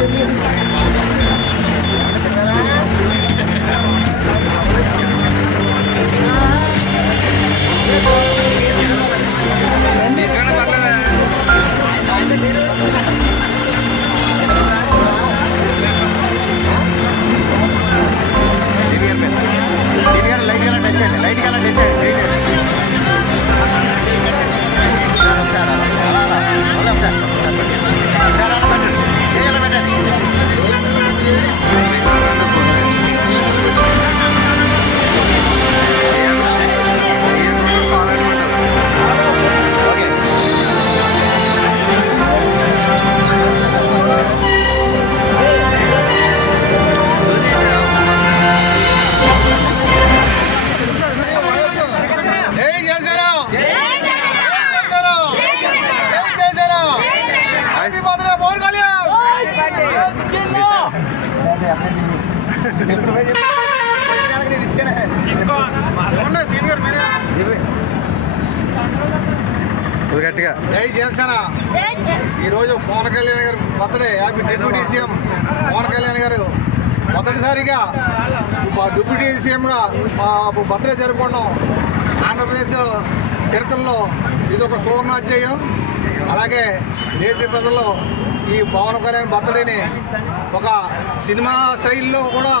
Дякую. గట్టిగా. జై జనసేన ఈరోజు పవన్ కళ్యాణ్ గారు birthday. Happy deputy CM Pawan Kalyan గారు. మొదటిసారిగా మా డిప్యూటీ సీఎంగా మా బర్త్డే జరుపుకోవడం ఆంధ్రప్రదేశ్ చరిత్రలో ఇది ఒక సువర్ణాధ్యాయం. అలాగే దేశ ప్రజల్లో ఈ పవన్ కళ్యాణ్ బర్త్డేని ఒక సినిమా స్టైల్లో కూడా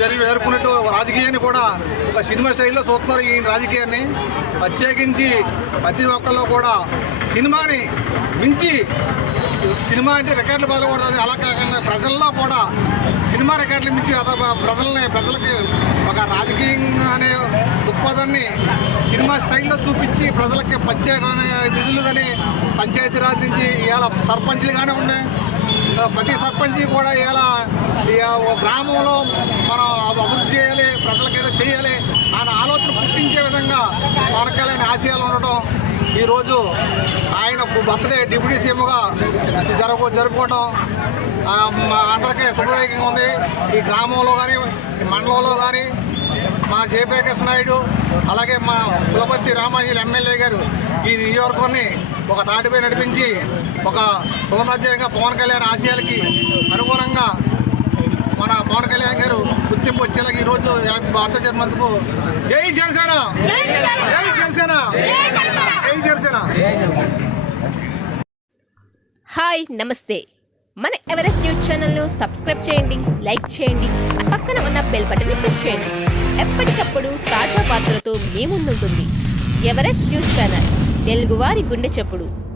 జరిగి జరుపుకున్నట్టు రాజకీయాన్ని కూడా ఒక సినిమా స్టైల్లో చూస్తున్నారు ఈ రాజకీయాన్ని. ప్రత్యేకించి ప్రతి ఒక్కళ్ళు కూడా సినిమాని మించి సినిమా అంటే రికార్డులు పాల్గొడుతుంది అలా కాకుండా ప్రజల్లో కూడా సినిమా రికార్డులు మించి అతను ప్రజల్ని ప్రజలకి ఒక రాజకీయం అనే దృక్పథాన్ని సినిమా స్టైల్లో చూపించి ప్రజలకి ప్రత్యేకమైన నిధులు కానీ పంచాయతీరాజ్ నుంచి ఇవాళ సర్పంచ్లు కానీ ఉన్నాయి. ప్రతి సర్పంచి కూడా ఇలా ఈ గ్రామంలో మనం అభివృద్ధి చేయాలి ప్రజలకి ఏదో చేయాలి ఆయన ఆలోచన పుట్టించే విధంగా పవన్ కళ్యాణ్ ఆశయాలు ఉండటం ఈరోజు ఆయన బర్త్డే డిప్యూటీ సీఎంగా జరుపు జరుపుకోవటం అందరికీ శుభదాయకంగా ఉంది. ఈ గ్రామంలో కానీ మండలంలో కానీ మా జయప్రకాశ్ నాయుడు అలాగే మా కులపతి రామాజీలు ఎమ్మెల్యే గారు ఈ నియోజకవర్గాన్ని ఒక తాటిపై నడిపించి ఒక కులమధ్యంగా పవన్ కళ్యాణ్ ఆశయాలకి అనుగుణంగా మన పవన్ కళ్యాణ్ గారు గుర్తింపు వచ్చేలాగా ఈరోజు వార్త జరిగినందుకు జై జనసేన! జై జనసేన! జై జనసేన! హాయ్ నమస్తే. మన ఎవరెస్ట్ న్యూస్ ఛానల్ను సబ్స్క్రైబ్ చేయండి లైక్ చేయండి పక్కన ఉన్న బెల్ బటన్ని ప్రెస్ చేయండి. ఎప్పటికప్పుడు తాజా వార్తలతో మీ ముందుంటుంది. Everest news channel. తెలుగువారి గుండె చప్పుడు.